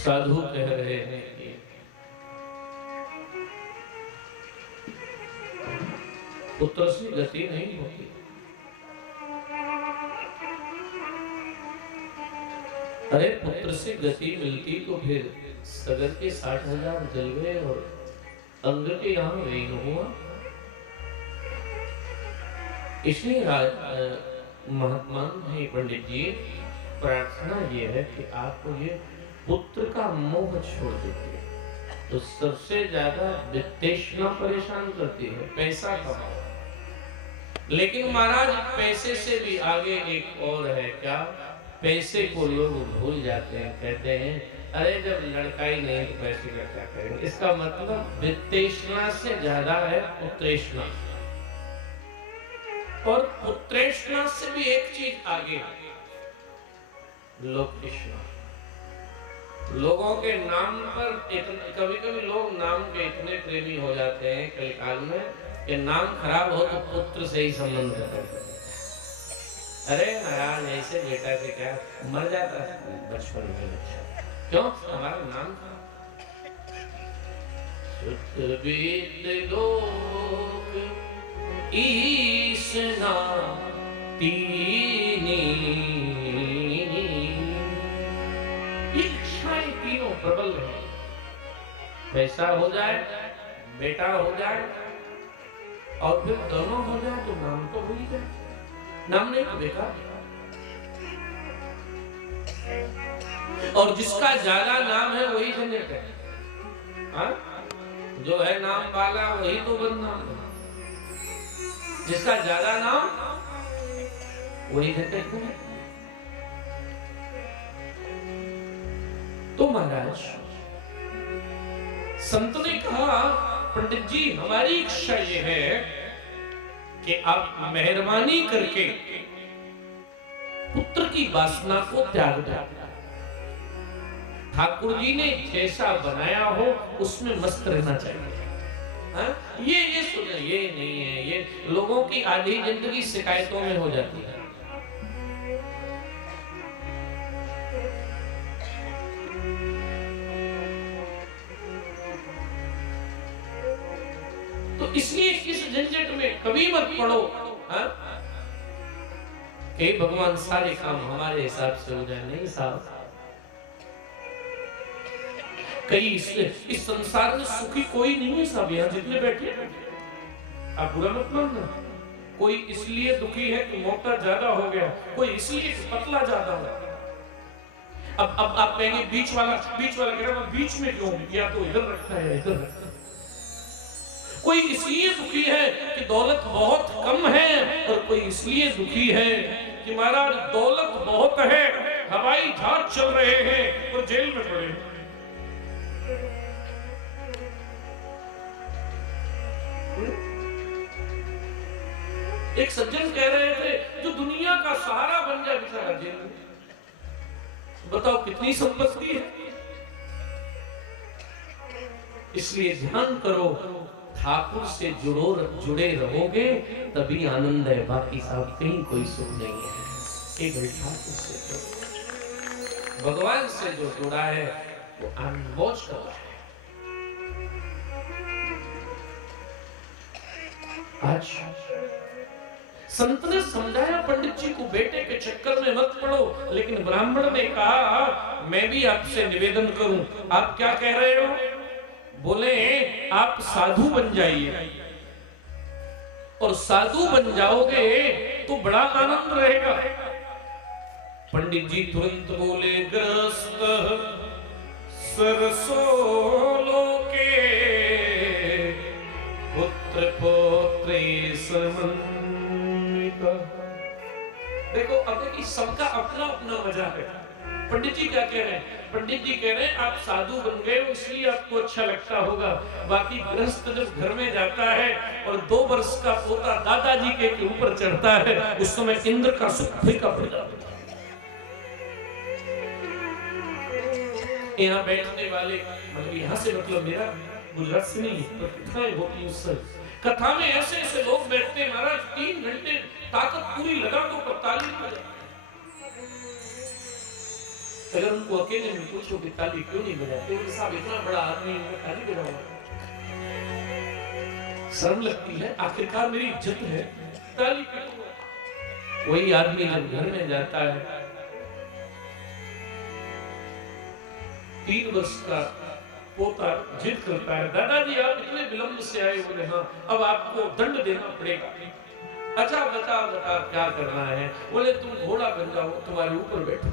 साधु कह रहे हैं कि पुत्र से गति नहीं होती। अरे पुत्र से गति मिलती तो फिर सगर के 60,000 जल गए और अंग के यहाँ लीन हुआ। इसलिए महात्मा जी, पंडित जी, प्रार्थना ये है कि आपको ये पुत्र का मोह छोड़ देते हैं। तो सबसे ज्यादा वित्तेष्णा परेशान करती है, पैसा कमाओ। लेकिन महाराज पैसे से भी आगे एक और है, क्या? पैसे को लोग भूल जाते हैं, कहते हैं अरे जब लड़का ही नहीं तो पैसे का क्या करेंगे। इसका मतलब वित्तेष्णा से ज्यादा है पुत्रेष्णा। और पुत्रेष्णा से भी एक चीज आगे है, लोकेष्णा। लोगों के नाम पर कभी कभी लोग नाम के इतने प्रेमी हो जाते हैं कलिकाल में कि नाम खराब हो तो पुत्र से ही संबंध करते हैं। अरे महाराज ऐसे बेटा से क्या मर जाता है बचपन में, क्यों? हमारा नाम था सुतवीत लोक ईसना तीनी। इच्छाएं तीनों प्रबल है, पैसा हो जाए, बेटा हो जाए और फिर दोनों हो जाए तो नाम तो हो ही जाए। नाम नहीं तो बेकार। और जिसका ज्यादा नाम है वही झंझट है। हाँ? जो है नाम वाला वही तो बदनाम है। जिसका ज्यादा नाम वही झंझट है। तो महाराज संत ने कहा, पंडित जी हमारी इच्छा ये है कि आप मेहरबानी करके पुत्र की वासना को त्याग दें। ठाकुर जी ने जैसा बनाया हो उसमें मस्त रहना चाहिए। हाँ? ये सुनो, ये नहीं है, ये लोगों की आधी जिंदगी शिकायतों में हो जाती है। तो इसलिए इस झंझट में कभी मत पड़ो। हाँ? कि भगवान सारे काम हमारे हिसाब से हो जाए, नहीं साहब। कई इस संसार में सुखी कोई नहीं है साहब। यहाँ जितने बैठे आप बुरा मत मानना। कोई इसलिए दुखी है कि मोटा ज्यादा हो गया, कोई इसलिए पतला ज्यादा हो। अब आप कहेंगे बीच वाला कह रहा है बीच में क्यों, या तो इधर रखता है इधर रखता है। कोई इसलिए दुखी है कि दौलत बहुत कम है, और कोई इसलिए दुखी है कि महाराज दौलत बहुत है, हवाई जहाज चल रहे हैं और जेल में पड़े हैं। एक सज्जन कह रहे थे जो दुनिया का सहारा बन जाए बेचारा जेल में। बताओ कितनी संपत्ति है। इसलिए ध्यान करो, ठाकुर से जुड़े रहोगे तभी आनंद है। बाकी सब कहीं कोई सुख नहीं है। केवल ठाकुर से भगवान से जो जुड़ा है वो आनंद मौज कर रहा है। आज संत ने समझाया पंडित जी को, बेटे के चक्कर में मत पड़ो। लेकिन ब्राह्मण ने कहा मैं भी आपसे निवेदन करूं। आप क्या कह रहे हो? बोले आप साधु बन जाइए, और साधु बन जाओगे तो बड़ा आनंद रहेगा। पंडित जी तुरंत बोले ग्रस्त सरसों के पुत्र पौत्रे समन्विता। देखो अब देखिए सबका अपना अपना मजा है। पंडित जी क्या कह रहे हैं? पंडित जी कह रहे हैं आप साधु बन गए इसलिए आपको अच्छा लगता होगा। बाकी गृहस्थ जब घर में जाता है और 2 वर्ष का पोता दादाजी के ऊपर चढ़ता है, उस समय इंद्र का सुख फीका पड़ जाता है। यहाँ बैठने वाले मतलब यहाँ से मतलब मेरा गुजरात से नहीं, पर कथाएं होती उससे। कथा में ऐसे ऐसे लोग बैठते हैं महाराज 3 घंटे ताकत पूरी लगा दो 45 मिनट। अगर उनको अकेले में पूछो कि ताली क्यों नहीं बजाते, बोले साहब इतना बड़ा आदमी ताली बजाऊंगा, शर्म लगती है, आखिरकार मेरी इज्जत है, ताली क्यों। वही आदमी जब घर में जाता है, 3 वर्ष का पोता जिद करता है, दादाजी आप इतने विलंब से आए। बोले हाँ, अब आपको दंड देना पड़ेगा। अच्छा बता बता क्या करना है। बोले तुम घोड़ा बन जाओ, तुम्हारे ऊपर बैठो।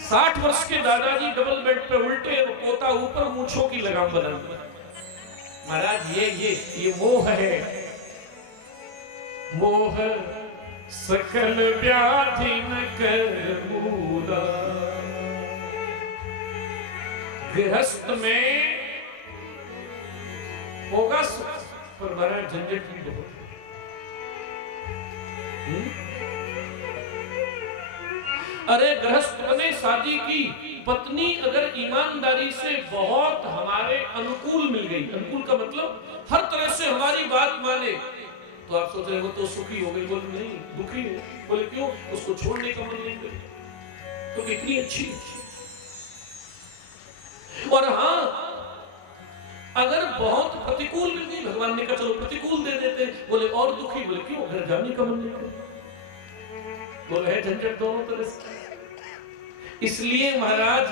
60 वर्ष के दादाजी डबल बेड पे उल्टे, और पोता ऊपर मूंछों की लगाम बना। महाराज ये मोह है, मोह सकल व्याधि न कर मूला। गृहस्थ में होगा सुख, पर महाराज झंझट भी बहुत। अरे गृहस्थ बने, शादी की पत्नी अगर ईमानदारी से बहुत हमारे अनुकूल मिल गई, अनुकूल का मतलब हर तरह से हमारी बात माने, तो आप सोच रहे हो तो सुखी हो गई। बोले नहीं, दुखी है। बोले क्यों? उसको छोड़ने का मन नहीं करे, तो कितनी अच्छी। और हाँ, अगर बहुत प्रतिकूल मिल गई, भगवान ने कहा चलो प्रतिकूल दे देते। बोले और दुखी। बोले क्यों? घर जाने का मन नहीं करे। बोले है झंझट दोनों तरह से। इसलिए महाराज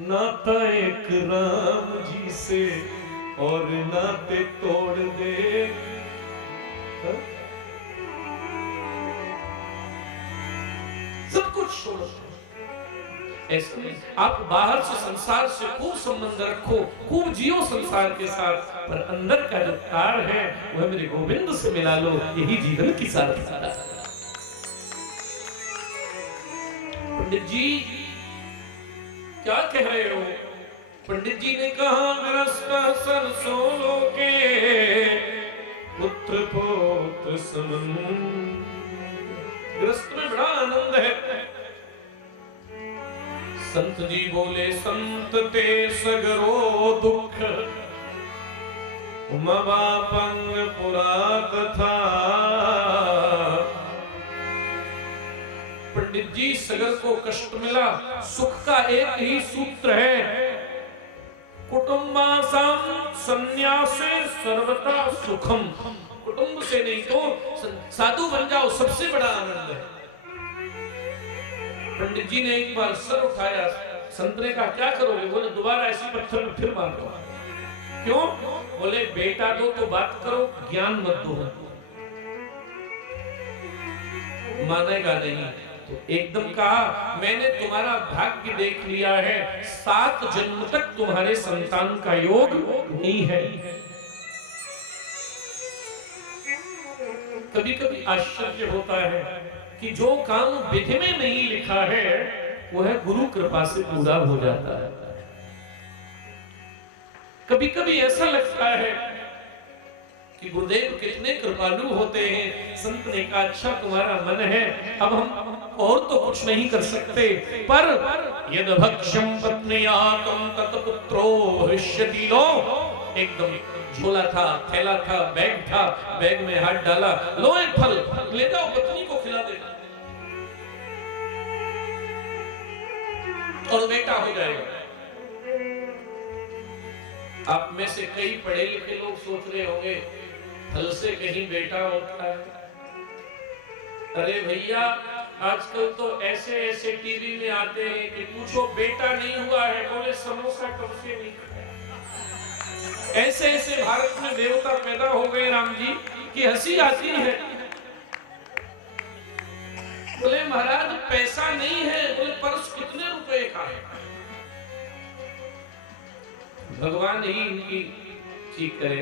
नाता एक राम जी से और नाते तोड़ दे। सब कुछ छोड़ो। ऐसा नहीं, आप बाहर से संसार से खूब संबंध रखो, खूब जियो संसार के साथ, पर अंदर का जो तार है वह मेरे गोविंद से मिला लो, यही जीवन की सार्थकता है। पंडित जी क्या कह रहे हो? पंडित जी ने कहा ग्रस्त सरसों के पुत्र पोत समन। ग्रस्त में बड़ा आनंद है। संत जी बोले संत ते सगरो दुख, मवापंग पुरा कथा। पंडित जी सगर को कष्ट मिला, सुख का एक ही सूत्र है, कुटुंबासाम संन्यासे सर्वथा सुखम। कुटुंब से नहीं तो साधु बन जाओ, सबसे बड़ा आनंद है। पंडित जी ने एक बार सर उठाया, संत ने कहा क्या करोगे? बोले दोबारा ऐसी पत्थर में फिर मार दो। क्यों? बोले बेटा दो तो बात करो, ज्ञान मत दो। मानेगा नहीं तो एकदम कहा मैंने तुम्हारा भाग्य देख लिया है, 7 जन्म तक तुम्हारे संतान का योग नहीं है। कभी कभी आश्चर्य होता है कि जो काम विधि में नहीं लिखा है वह गुरु कृपा से पूरा हो जाता है। कभी कभी ऐसा लगता है कि गुरुदेव कितने कृपालु होते हैं। संत ने कहा अच्छा तुम्हारा मन है, अब हम और तो कुछ नहीं कर सकते, पर यद भक्ष्यम पत्न्यातम तत्पुत्रो भविष्यति। लो एकदम झोला था, थैला था, बैग था, बैग में हाथ डाला, लो एक फल ले जाओ, पत्नी को खिला देना और बेटा हो जाएगा। आप में से कई पढ़े लिखे लोग सोच रहे होंगे फल से कहीं बेटा होता है। अरे भैया आजकल तो ऐसे ऐसे टीवी में आते हैं कि पूछो बेटा नहीं हुआ है, बोले समोसा कब से नहीं खाया। ऐसे ऐसे भारत में देवता पैदा हो गए राम जी कि हंसी आती है। बोले महाराज पैसा नहीं है, बोले पर्स कितने रुपए का है। भगवान ही इनकी ठीक करे।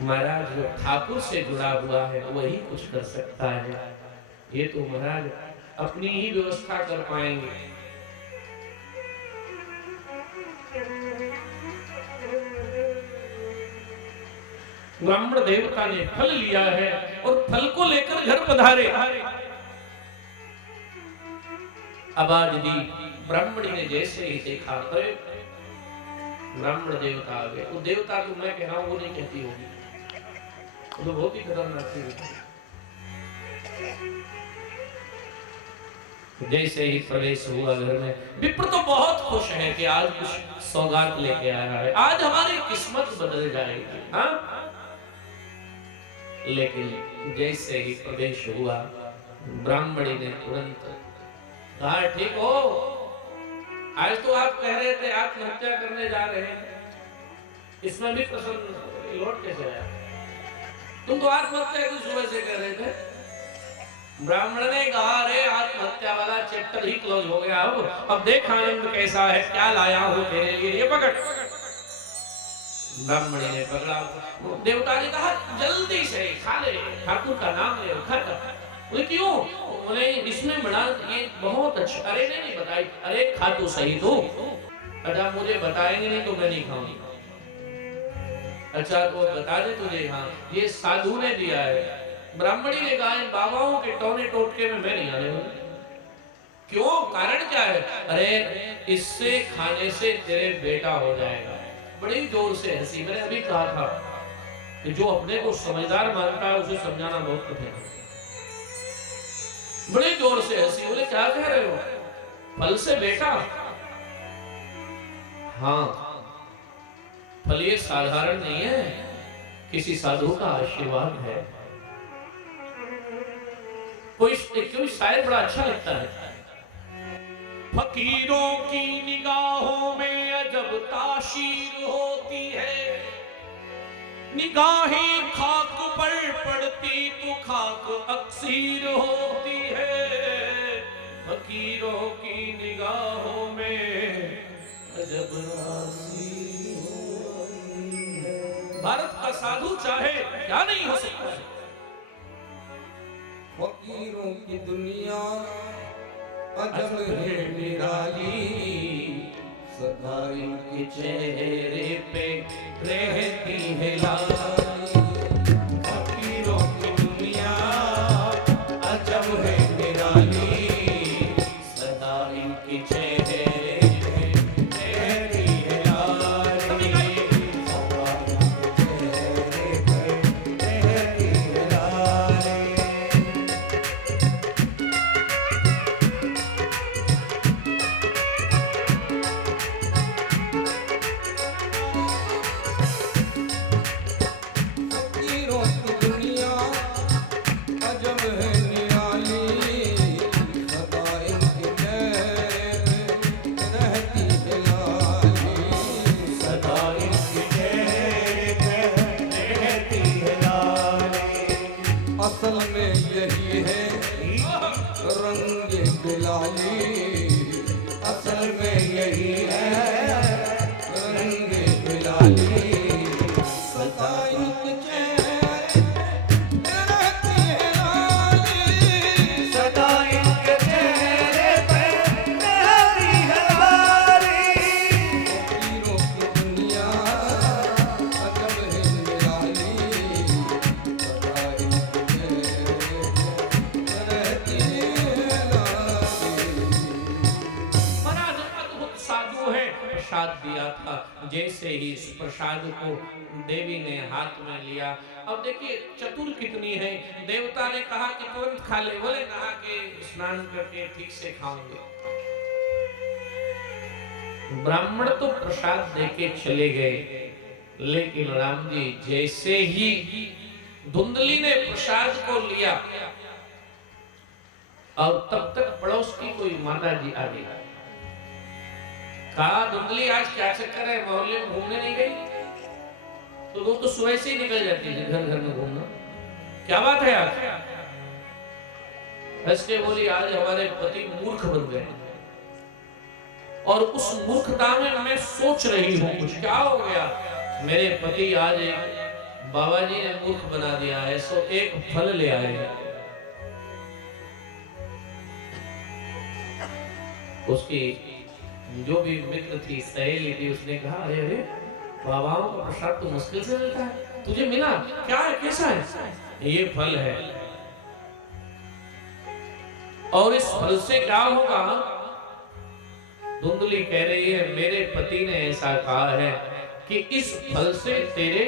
महाराज जो ठाकुर से जुड़ा हुआ है वही कुछ कर सकता है। ये तो महाराज अपनी ही व्यवस्था कर पाएंगे। ब्राह्मण देवता ने फल लिया है और फल को लेकर घर पधारे। आवाज दी, ब्राह्मणी ने जैसे ही देखा तो ब्राह्मण देवता आ गए। वो देवता तो मैं कह रहा हूं वो नहीं कहती होगी, वो तो बहुत ही खतरनाक थी। जैसे ही प्रवेश हुआ घर में, विप्र तो बहुत खुश है कि आज कुछ सौगात लेके आया है, आज हमारी किस्मत बदल जाएगी। हाँ, लेकिन जैसे ही प्रवेश हुआ, ब्राह्मणी ने तुरंत कहा, ठीक हो, आज तो आप कह रहे थे आत्महत्या करने जा रहे हैं, इसमें भी प्रसन्न लौट कैसे आया? तुम तो आत्महत्या की सुबह से कह रहे थे। ब्राह्मण ने कहा, अरे आत्महत्या वाला चैप्टर ही क्लोज हो गया, अब देख आनंद कैसा है, क्या लाया हूं तेरे लिए, ये पकड़। ब्राह्मणी ने पकड़ा, देवता ने कहा, जल्दी से खा ले, ठाकुर का नाम ले, खा। बोले क्यों? बोले इसमें बड़ा ये बहुत अच्छा। अरे नहीं बताई। अरे खा तो सही तू। अच्छा मुझे बताएंगे नहीं तो मैं नहीं खाऊंगी। अच्छा तो बता दे तुझे। हाँ, ये साधु ने दिया है। ब्राह्मणी ने कहा, बाबाओं के टोने टोटके में मैं नहीं आने वाली। क्यों? कारण क्या है? अरे इससे खाने से तेरे बेटा हो जाएगा। बड़ी जोर से हंसी। मैंने अभी कहा था कि जो अपने को समझदार मानता है उसे समझाना बहुत कठिन है। बड़ी जोर से हंसी। बोले क्या कह रहे हो? फल से बेटा? हाँ, फल ये साधारण नहीं है, किसी साधु का आशीर्वाद है। कोई शायर बड़ा अच्छा लगता है। फकीरों की निगाहों में अजब ताशीर होती है, निगाहें खाक पर पड़ती तो खाक अक्सीर होती है। फकीरों की निगाहों में अजब ताशीर होती है। भारत का साधु चाहे क्या नहीं हो सकता है। फकीरों की दुनिया अजब है निराली, सदा इनके चेहरे पे रहती है लाली। फकीरों की दुनिया अजब है निराली, सदा इनके चेहरे पे रहती है लाली। सदा इनके चेहरे पे रहती है लाली। फकीरों की दुनिया अजब है निराली, सदा इनके चेहरे पे रहती है लाली। सदा इनके चेहरे पे रहती है लाली। असल में यही है रंग गुलाली, असल में यही है रंग गुलाली। सदा इनके चेहरे पे रहती है लाली, सदा इनके चेहरे पे रहती है लाली। फकीरों की दुनिया अजब है निराली, सदा इनके चेहरे पे रहती है लाली। महाराज अद्भुत साधु है। प्रसाद दिया था, जैसे ही इस प्रसाद को देवी ने हाथ में लिया। अब देखिए चतुर कितनी है। देवता ने कहा कि तुरंत खा ले। बोले नहा के स्नान करके ठीक से खाऊंगे। ब्राह्मण तो प्रसाद देके चले गए, लेकिन राम जी जैसे ही धुंधली ने प्रसाद को लिया और तब तक पड़ोस की कोई माता जी आ गई। कहा, धुंधली आज क्या चक्कर है, मोहल्ले में घूमने नहीं गई? तो वो तो सुबह से ही निकल जाती है घर घर में घूमना। क्या बात है आज? हंस के बोली, आज हमारे पति मूर्ख बन गए और उस मूर्खता में मैं सोच रही हूँ कुछ। क्या हो गया? मेरे पति आज एक बाबा जी ने मूर्ख बना दिया है, सो एक फल ले आए। उसकी जो भी मित्र थी, सहेली थी, उसने कहा, अरे अरे बाबाओं का प्रसाद तो मुश्किल से मिलता है, तुझे मिला? क्या है, कैसा है? ये फल है और इस फल से क्या होगा? धुंधली कह रही है, मेरे पति ने ऐसा कहा है कि इस फल से तेरे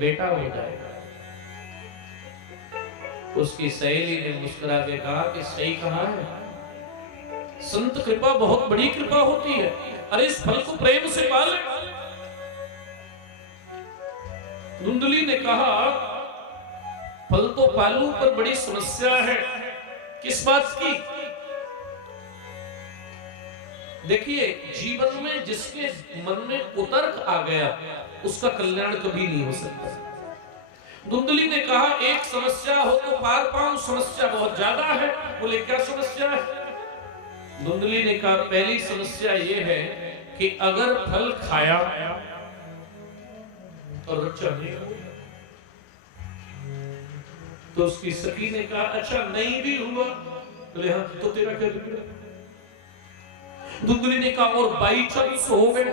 बेटा हो जाएगा। उसकी सहेली ने मुस्कुरा के कहा कि सही कहा है, संत कृपा बहुत बड़ी कृपा होती है। अरे इस फल को प्रेम से पाले। धुंधली ने कहा फल तो पालू पर बड़ी समस्या है। किस बात की? देखिए, जीवन में जिसके मन में कुतर्क आ गया उसका कल्याण कभी नहीं हो सकता। धुंधली ने कहा एक समस्या हो तो पार पाऊं, समस्या बहुत ज्यादा है। बोले क्या समस्या है? धुंधली ने कहा पहली समस्या यह है कि अगर फल खाया और बच्चा नहीं हुआ। तो उसकी सखी ने कहा अच्छा नहीं भी हुआ? बोले हाँ, तो तेरा क्या बिगड़ा? धुंधली ने कहा और बाई चांस हो गए?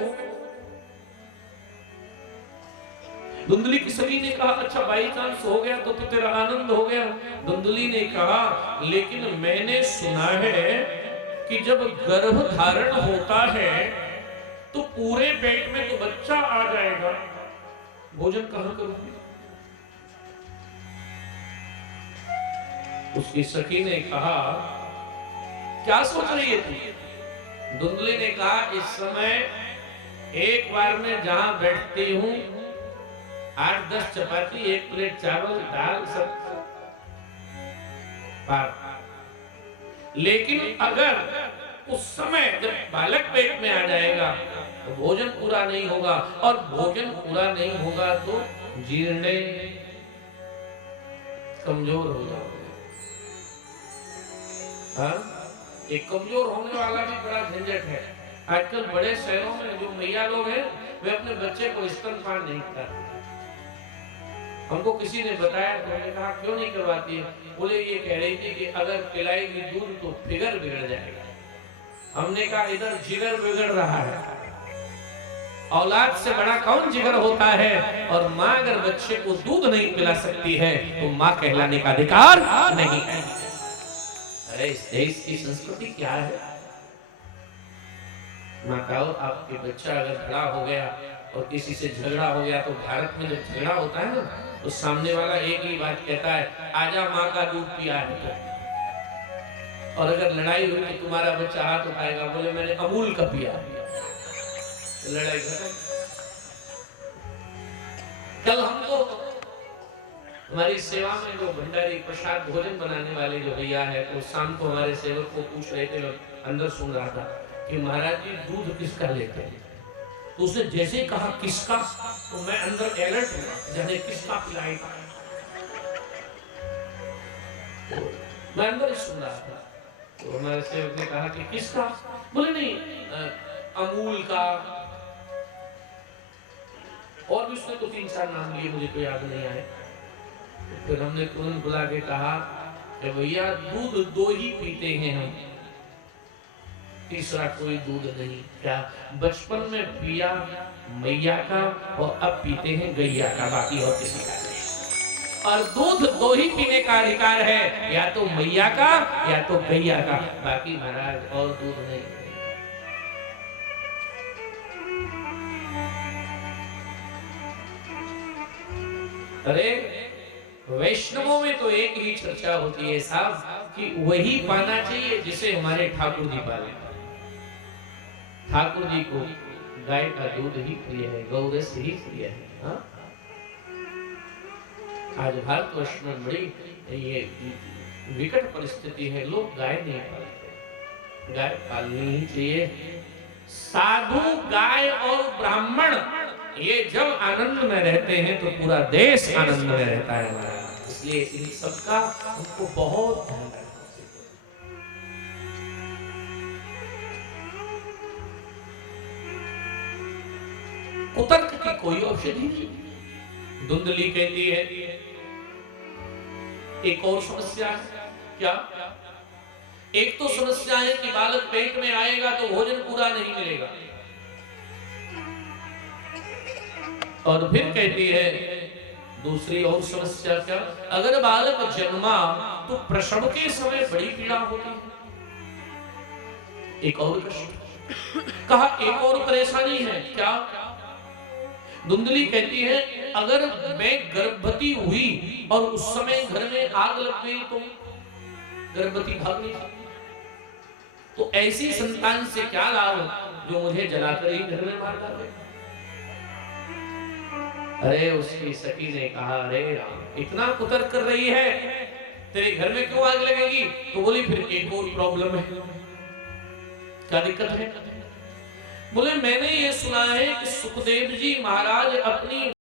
धुंधली की सखी ने कहा अच्छा बाई चांस हो गया तो तेरा आनंद हो गया। धुंधली ने कहा लेकिन मैंने सुना है कि जब गर्भ धारण होता है तो पूरे पेट में तो बच्चा आ जाएगा, भोजन कहां करूंगी? उसकी सखी ने कहा क्या सोच रही है तू? धुंधली ने कहा इस समय एक बार में जहां बैठती हूं 8-10 चपाती, 1 प्लेट चावल, दाल सब पार। लेकिन अगर उस समय जब बालक पेट में आ जाएगा तो भोजन पूरा नहीं होगा, और भोजन पूरा नहीं होगा तो जीर्ण कमजोर हो जाओगे। हाँ, एक कमजोर होने वाला भी बड़ा झंझट है। आजकल बड़े शहरों में जो मैया लोग हैं वे अपने बच्चे को स्तनपान नहीं करते। हमको किसी ने बताया तो हमने कहा क्यों नहीं करवाती है? बोले ये कह रही थी कि अगर पिलाएगी दूध तो फिगर बिगड़ जाएगा। हमने कहा इधर जिगर बिगड़ रहा है। औलाद से बड़ा कौन जिगर होता है? और माँ अगर बच्चे को दूध नहीं पिला सकती है तो माँ कहलाने का अधिकार नहीं है। अरे इस देश की संस्कृति क्या है? माताओं, आपके बच्चा अगर बड़ा हो गया और किसी से झगड़ा हो गया तो भारत में जब झगड़ा होता है ना तो सामने वाला एक ही बात कहता है आजा माँ का दूध पिया है तो। और अगर लड़ाई हुई तो तुम्हारा बच्चा हाथ उठाएगा, बोले मैंने अमूल का पिया। तो लड़ाई खत्म। कल हमको हमारी सेवा में जो भंडारी प्रसाद भोजन बनाने वाले जो भैया है तो शाम को हमारे सेवक को पूछ रहे थे और अंदर सुन रहा था कि महाराज जी दूध किसका लेते हैं? तो उसने जैसे ही कहा किसका तो मैं अंदर अलर्ट हुआ, जाने किसका पिलाएगा। तो मैं अंदर ही सुन रहा था तो हमारे सेवक ने कहा कि किसका? बोले नहीं अमूल का। और भी उसने तो 3-4 नाम लिए, मुझे तो याद नहीं आए। तो फिर हमने तुरंत बुला के कहा कि भैया दूध 2 ही पीते हैं हम, तीसरा कोई दूध नहीं। क्या बचपन में पिया मैया का और अब पीते हैं गैया का, बाकी और किसी का नहीं। और दूध 2 ही पीने का अधिकार है, या तो मैया का या तो गैया का, बाकी महाराज और दूध नहीं। अरे वैष्णवों में तो एक ही चर्चा होती है साहब कि वही पाना चाहिए जिसे हमारे ठाकुर जी पाले। ठाकुर जी को गाय का दूध ही प्रिय है, गौरस ही प्रिय है। हाँ? आज भारतवर्ष में बड़ी ये विकट परिस्थिति है, लोग गाय नहीं पालते। गाय पालनी ही चाहिए। साधु, गाय और ब्राह्मण ये जब आनंद में रहते हैं तो पूरा देश आनंद में रहता है। इसलिए इन सबका हमको बहुत ध्यान रखना चाहिए। कुतर्क की कोई औषधि नहीं। धुंधली कहती है एक और समस्या है। क्या? एक तो समस्या है कि बालक पेट में आएगा तो भोजन पूरा नहीं मिलेगा, और फिर कहती है दूसरी और समस्या क्या? अगर बालक जन्मा तो प्रसव के समय बड़ी पीड़ा होती है। एक और कष्ट। कहा एक और परेशानी है। क्या? धुंधली कहती है अगर मैं गर्भवती हुई और उस समय घर में आग लग गई तो गर्भवती भाग नहीं सकती। तो ऐसी संतान से क्या लाभ जो मुझे जलाकर ही घर में मार डाले। अरे उसकी सखी ने कहा, अरे राम इतना कुतर्क कर रही है, तेरे घर में क्यों आग लगेगी? तो बोली फिर एक और प्रॉब्लम है। क्या दिक्कत है? बोले मैंने ये सुना है कि सुखदेव जी महाराज अपनी